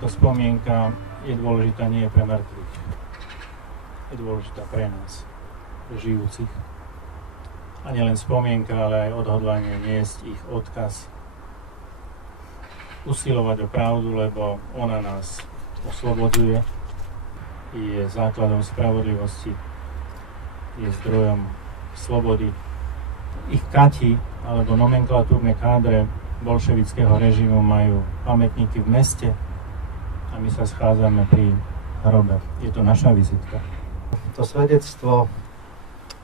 táto spomienka je dôležitá nie pre mŕtvych. Je dôležitá pre nás, pre žijúcich. A nielen spomienka, ale aj odhodlanie niesť ich odkaz. Usilovať o pravdu, lebo ona nás oslobodzuje, je základom spravodlivosti, je zdrojom slobody. Ich kati, alebo nomenklatúrne kádre bolševického režimu majú pamätníky v meste a my sa schádzame pri hrobe. Je to naša vizitka. To svedectvo,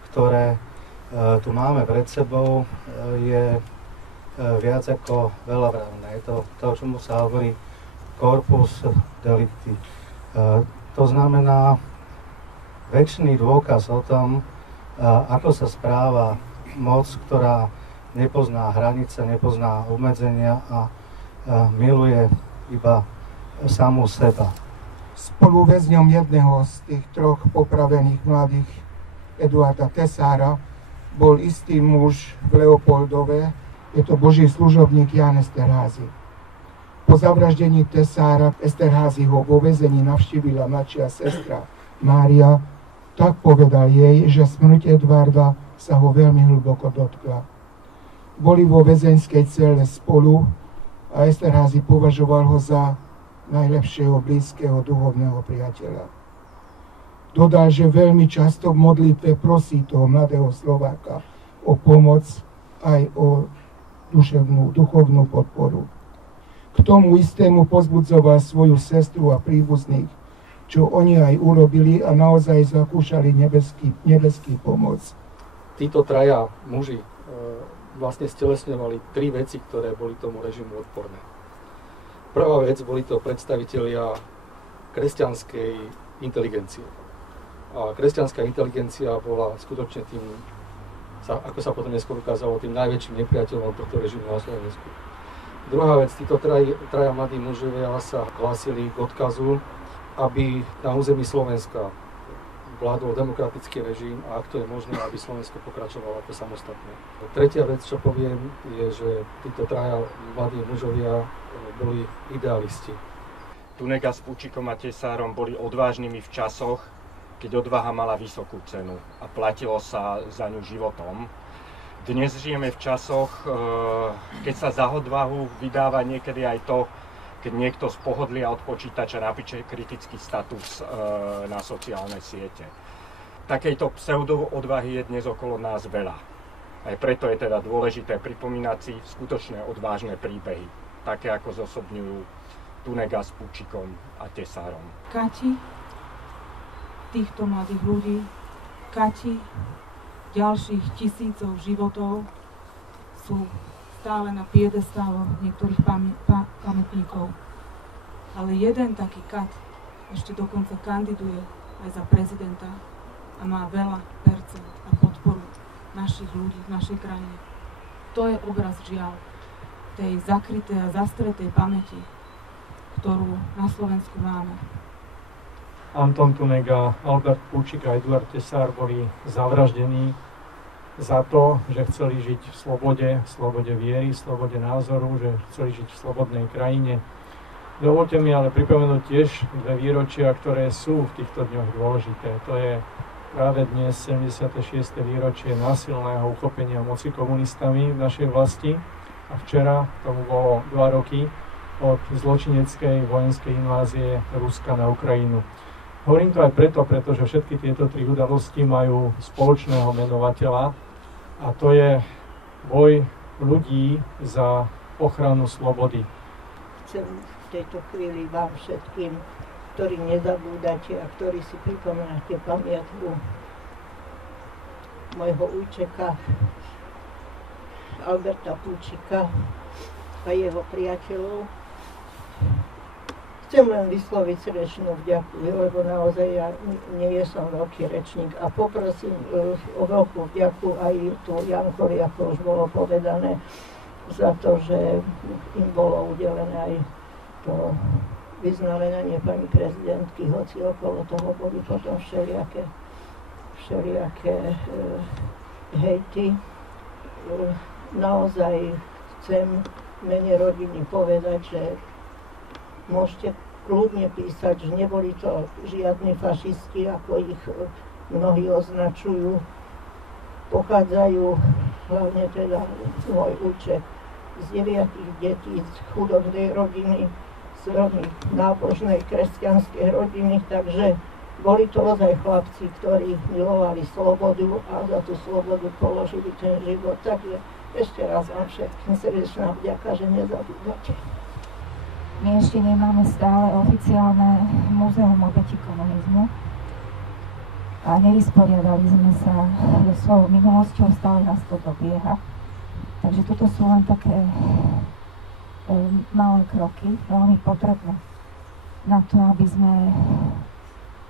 ktoré tu máme pred sebou, je viac ako veľavravné. Je to, čomu sa hovorí corpus delicti. To znamená večný dôkaz o tom, ako sa správa moc, ktorá nepozná hranice, nepozná obmedzenia a miluje iba samú seba. Spoluväzňom jedného z tých troch popravených mladých Eduarda Tesára bol istý muž v Leopoldove, je to Boží služobník Jan Esterházy. Po zavraždení Tesára Esterházyho vo väzení navštívila mladšia sestra Mária, tak povedal jej, že smrť Edvarda sa ho veľmi hlboko dotkla. Boli vo väzenskej cele spolu a Esterházy považoval ho za najlepšieho blízkeho duchovného priateľa. Dodal, že veľmi často v modlitve prosí toho mladého Slováka o pomoc aj o duchovnú podporu. K tomu istému pozbudzoval svoju sestru a príbuzných, čo oni aj urobili a naozaj zakúšali nebeský pomoc. Títo traja muži vlastne stelesňovali tri veci, ktoré boli tomu režimu odporné. Prvá vec, boli to predstavitelia kresťanskej inteligencie. A kresťanská inteligencia bola skutočne tým, ako sa potom neskôr ukázalo, tým najväčším nepriateľom tohto režimu na Slovensku. Druhá vec, títo traja mladí mužovia sa hlásili k odkazu, aby na území Slovenska vládol demokratický režim a ak to je možné, aby Slovensko pokračovalo ako samostatné. Tretia vec, čo poviem, je, že títo traja mladí mužovia boli idealisti. Tunega s Pučikom a Tesárom boli odvážnymi v časoch, keď odvaha mala vysokú cenu a platilo sa za ňu životom. Dnes žijeme v časoch, keď sa za odvahu vydáva niekedy aj to, keď niekto z pohodlia od počítača napíše kritický status na sociálne siete. Takejto pseudo-odvahy je dnes okolo nás veľa. Aj preto je teda dôležité pripomínať si skutočné odvážne príbehy, také ako zosobňujú Tunega s Pučikom a Tesárom. Kati týchto mladých ľudí, Kati ďalších tisícov životov sú stále na piedestáloch niektorých pamätníkov. Ale jeden taký Kat ešte dokonca kandiduje aj za prezidenta a má veľa percent a podporu našich ľudí v našej krajine. To je obraz žiaľ tej zakrytej a zastretej pamäti, ktorú na Slovensku máme. Anton Tunega, Albert Pučík a Eduard Tesár boli zavraždení za to, že chceli žiť v slobode viery, slobode názoru, že chceli žiť v slobodnej krajine. Dovoľte mi ale pripomenúť tiež dve výročia, ktoré sú v týchto dňoch dôležité. To je práve dnes 76. výročie násilného uchopenia moci komunistami v našej vlasti a včera tomu bolo 2 roky od zločineckej vojenskej invázie Ruska na Ukrajinu. Hovorím to aj preto, pretože všetky tieto tri udalosti majú spoločného menovateľa a to je boj ľudí za ochranu slobody. Chcem v tejto chvíli vám všetkým, ktorí nezabúdate a ktorí si pripomínate pamiatku mojho účeka Alberta Pučika a jeho priateľov, chcem len vysloviť srdečnú vďaku, lebo naozaj ja nie som veľký rečník a poprosím o veľkú vďaku aj tu Jankovi, ako už bolo povedané, za to, že im bolo udelené aj to vyznamenanie pani prezidentky, hoci okolo toho boli potom všelijaké hejty. Naozaj chcem mene rodiny povedať, že môžete kľudne písať, že neboli to žiadni fašisti, ako ich mnohí označujú. Pochádzajú hlavne teda môj účet z 9 detí z chudobnej rodiny, z veľmi nábožnej kresťanskej rodiny, takže boli to ozaj chlapci, ktorí milovali slobodu a za tú slobodu položili ten život. Takže ešte raz vám všetkým srdečná vďaka, že nezabúdate. My ešte nemáme stále oficiálne múzeum obetí komunizmu a nevysporiadali sme sa so svojou minulosťou, stále nás to dobieha. Takže toto sú len také malé kroky, veľmi potrebné na to, aby sme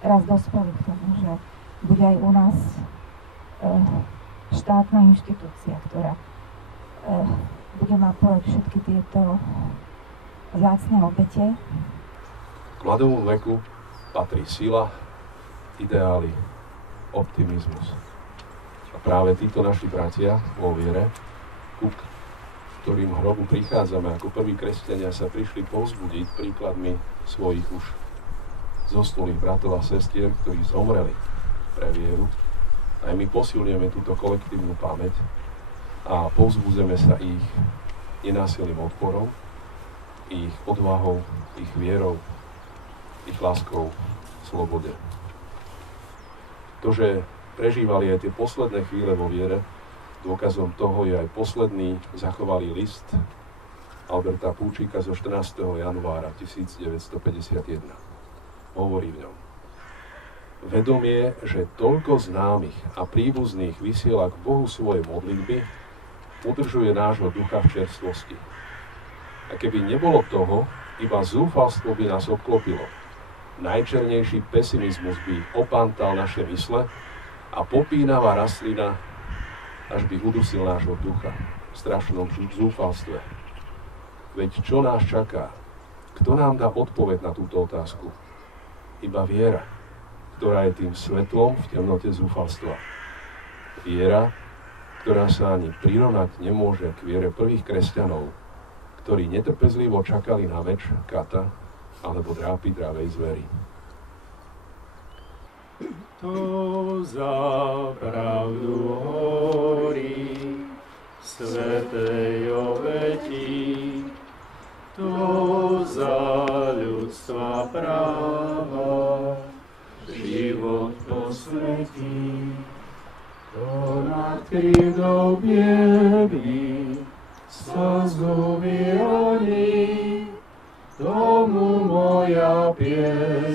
raz dospeli k tomu, že bude aj u nás štátna inštitúcia, ktorá bude napojiť všetky tieto vzácne obete. K mladému veku patrí sila, ideály, optimizmus. A práve títo naši bratia vo viere, ku ktorým hrobu prichádzame ako prví kresťania, sa prišli povzbudiť príkladmi svojich už zosnulých bratov a sestier, ktorí zomreli pre vieru. Aj my posilňujeme túto kolektívnu pamäť a povzbudzujeme sa ich nenásilným odporom, ich odvahou, ich vierou, ich láskou, slobode. To, že prežívali aj tie posledné chvíle vo viere, dôkazom toho je aj posledný zachovalý list Alberta Púčika zo 14. januára 1951. Hovorí v ňom: vedomie, že toľko známych a príbuzných vysiela k Bohu svoje modlitby, udržuje nášho ducha v čerstvosti. A keby nebolo toho, iba zúfalstvo by nás obklopilo. Najčernejší pesimizmus by opántal naše mysle a popínavá rastlina až by udusil nášho ducha v strašnom zúfalstve. Veď čo nás čaká? Kto nám dá odpoveď na túto otázku? Iba viera, ktorá je tým svetlom v temnote zúfalstva. Viera, ktorá sa ani prirovnať nemôže k viere prvých kresťanov, ktorí netrpezlivo čakali na meč kata alebo drápy dravej zvery. To za pravdu horí svätej obeti, to za ľudstva práva život posvetí, to nad krivdou biedný slzu vyroní, tomu moja pieseň